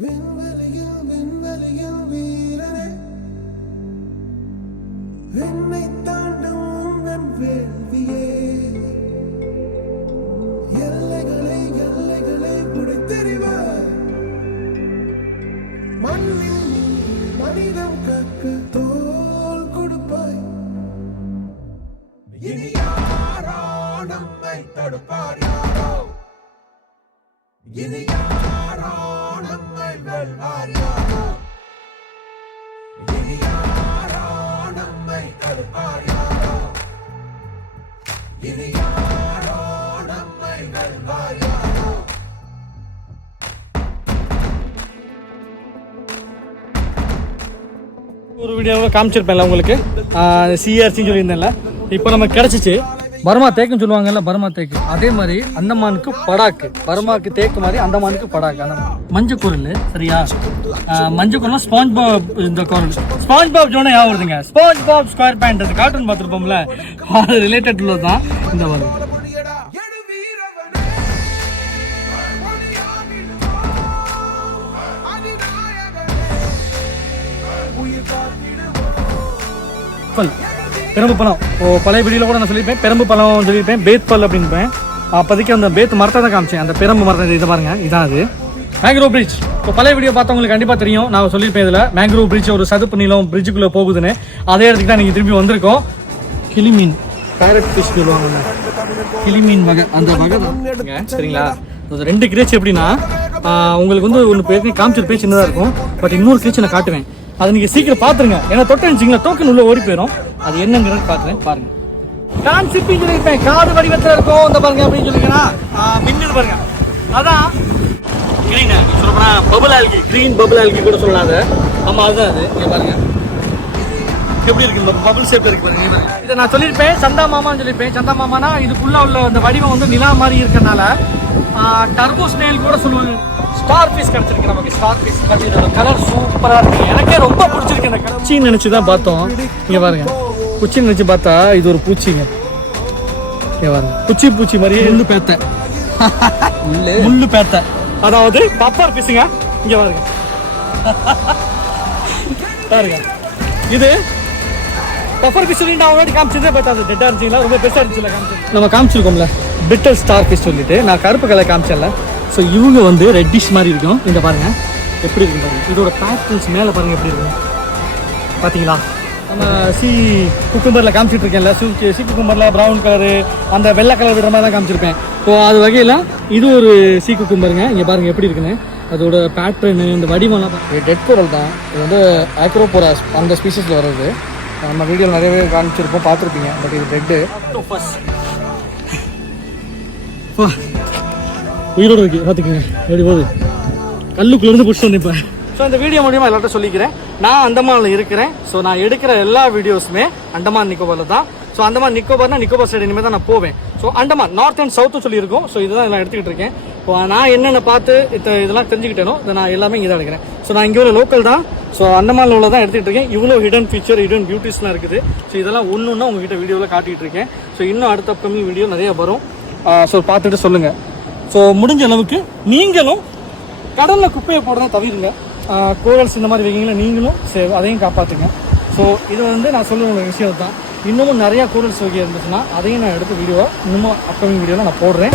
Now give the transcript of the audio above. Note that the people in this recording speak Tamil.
விண்வெளியில் வீரனே, என்னை தாண்டும் என் வேள்வியே, எல்லைகளை பிடித்தெறிவாய், மண்ணில் மனிதம் கக்க தோல் கொடுப்பாய். இனி யாரோ நம்மை தடுப்பார் யாரோ, இனி யாரோ நம்மை வெல்வார் யாரோ, இனி யாரோ நம்மை தடுப்பார் யாரோ, இனி யாரோ நம்மை வெல்வார் யாரோ. ஒரு வீடியோவில் காமிச்சிருப்பேன்ல உங்களுக்கு சிஆர்சின்னு சொல்லியிருந்தேன்ல. இப்போ நமக்கு கிடச்சிச்சு பர்மா தேக்குன்னு சொல்லுவாங்கல்ல, பர்மா தேக்கு. அதே மாதிரி அந்தமானுக்கு படாக்கு, பர்மாவுக்கு தேக்கு மாதிரி அந்தமானுக்கு படாக்கு. அந்த மஞ்சள் குரல் சரியா, மஞ்சள் குரல் ஸ்பாஞ்ச் பாப். இந்த குரல் ஸ்பாஞ்ச் பாப் சொன்னா ஞாபகம் வருதுங்க. ஸ்பாஞ்ச் பாப் ஸ்கொயர் பேண்ட், அது கார்ட்டூன் பார்த்துருப்போம்ல, அது ரிலேட்டட் உள்ளது தான் இந்த வரும். பெரம்பு பழம் பழைய வீடியோவில் கூட நான் சொல்லியிருப்பேன், பெரம்பு பழம் சொல்லியிருப்பேன், பேத் பல் அப்படின்பேன். அப்போதைக்கு அந்த பேத் மரத்தை தான் காமிச்சேன், அந்த பெரம்பு மரத்தை. இதை பாருங்க, இதான் அது மேங்க்ரோவ் பிரிட்ஜ். இப்போ பழைய வீடியோ பார்த்தவங்களுக்கு கண்டிப்பாக தெரியும், நான் சொல்லியிருப்பேன் இதில் மேங்க்ரோவ் பிரிட்ஜ் ஒரு சதுப்பு நிலம் பிரிட்ஜுக்குள்ளே போகுதுன்னு. அதே இடத்துக்கு தான் நீங்கள் திரும்பி வந்திருக்கோம். கிளிமீன், பேரட் ஃபிஷ் சொல்லுவாங்க, கிளிமீன் வகை, அந்த வகை தான் சரிங்களா. ரெண்டு கிரேச் எப்படின்னா, உங்களுக்கு வந்து ஒன்று பேருக்கு காமிச்சிருப்பேன், சின்னதாக இருக்கும். பட் இன்னொரு கிரேச் நான் காட்டுவேன், அது நீங்கள் சீக்கிரம் பார்த்துருங்க. ஏன்னா தொட்டேன்னு டோக்கன் உள்ள ஓடி போயிடும். அது என்னங்கிறது பார்த்துறேன் பாருங்க. கான்சிப்பிங் சொல்லியிருப்பேன், காடு வடிவத்தில் இருக்கும் இந்த பாருங்க அப்படின்னு சொல்லிங்கன்னா மின்னல் பாருங்க. அதான் கிரீன் சொல்லப்போனா பபுள் ஆல்கி, கிரீன் பபுள் ஆல்கி கூட சொல்லலாம். அது ஆமாம், அதுதான் அது. இங்கே பாருங்க எப்படி இருக்கு, பபுள் ஷேப் இருக்கு பாருங்க. இதை நான் சொல்லியிருப்பேன், சந்தா மாமான்னு சொல்லியிருப்பேன். சந்தா மாமானா இதுக்குள்ள உள்ள அந்த வடிவம் வந்து நிலா மாதிரி இருக்கனால டர்போ ஸ்னேல் கூட சொல்லுவாங்க. ஸ்டார் பீஸ் கிடைச்சிருக்கு நமக்கு, ஸ்டார் பீஸ். பட் இதோட கலர் சூப்பரா இருக்கு, எனக்கே ரொம்ப பிடிச்சிருக்கு. இந்த குச்சின்னு நினைச்சு தான் பார்த்தோம். இங்க பாருங்க, குச்சின்னு நினைச்சு பார்த்தா இது ஒரு பூச்சிங்க. இங்க பாருங்க, குச்சி பூச்சி மாதிரியே முள்ளு பேத்த, முள்ளு பேத்த, அதாவது பப்பர் பீஸுங்க. இங்க பாருங்க பாருங்க, இது பஃபர் ஃபிஷ் சொல்லி நான் ஆல்ரெடி காமிச்சதே. பட் அது டெட்டாக இருந்துச்சுங்களா, ரொம்ப பெருசாக இருந்துச்சுல காமிச்சு. நம்ம காமிச்சிருக்கோம்ல பிட்டர் ஸ்டார் ஃபிஷ் சொல்லிட்டு, நான் கருப்பு கலர் காமிச்சேன்ல. ஸோ இவங்க வந்து ரெட்டிஷ் மாதிரி இருக்கும். இந்த பாருங்க எப்படி இருக்கு பாருங்க, இதோட பேட்டர்ன்ஸ் மேலே பாருங்க எப்படி இருக்கும் பார்த்தீங்களா. நம்ம சி குக்கும்பரில் காமிச்சிட்டு இருக்கேன்ல, சி குக்கும்பரில் ப்ரௌன் கலரு அந்த வெள்ளை கலர் விடுற மாதிரி தான் காமிச்சிருப்பேன். ஸோ அது வகையில் இது ஒரு சி குக்கும்பருங்க. இங்கே பாருங்க எப்படி இருக்குன்னு, அதோட பேட்டர்னு இந்த வடிவம்லாம். டெட் கோரல் தான் இது, வந்து ஆக்ரோபோராஸ் அந்த ஸ்பீஷஸில் வர்றது. நம்ம வீடியோவில் நிறையவே காமிச்சிருப்போம், பார்த்துருப்பீங்க. பட் இது டெட்டு உயிரோடு இருக்கு பார்த்துக்குங்க எப்படி போகுது, கல்லுக்குள்ளேருந்து பிடிச்சி வந்திருப்பேன். ஸோ இந்த வீடியோ மூலியமாக எல்லார்ட்டும் சொல்லிக்கிறேன், நான் அந்தமானில் இருக்கிறேன். ஸோ நான் எடுக்கிற எல்லா வீடியோஸுமே அந்தமான் நிக்கோபாரில் தான். ஸோ அந்தமான் நிக்கோபார்னா நிக்கோபார் சைடு இனிமேல் தான் நான் போவேன். So Andaman north and south சொல்லியிருக்கோம். ஸோ இதுதான் எல்லாம் எடுத்துக்கிட்டு இருக்கேன். இப்போ நான் என்னென்ன பார்த்து இதெல்லாம் தெரிஞ்சுக்கிட்டேனோ இதை நான் எல்லாமே இங்கே தான் எடுக்கிறேன். ஸோ நான் இங்கே ஒரு லோக்கல் தான். ஸோ அந்தமானில் உள்ள தான் எடுத்துகிட்டு இருக்கேன். இவ்வளோ ஹிடன் ஃபீச்சர், ஹிடன் பியூட்டிஸ்லாம் இருக்குது. ஸோ இதெல்லாம் ஒன்று ஒன்றா உங்ககிட்ட வீடியோவில் காட்டிகிட்டு இருக்கேன். ஸோ இன்னும் அடுத்த அப்கமிங் வீடியோ நிறைய வரும். ஸோ பார்த்துட்டு சொல்லுங்கள். ஸோ முடிஞ்ச அளவுக்கு நீங்களும் கடலில் குப்பையை போடுறத தவிருங்க. கோரல்ஸ் இந்த மாதிரி வைக்கிங்களா, நீங்களும் அதையும் காப்பாற்றுங்க. ஸோ இது வந்து நான் சொல்லுற ஒரு விஷயம் தான். இன்னமும் நிறையா கோரல்ஸ் வகை இருந்துச்சுன்னா அதையும் நான் எடுத்து இன்னமும் அப்கமிங் வீடியோவில் நான் போடுறேன்.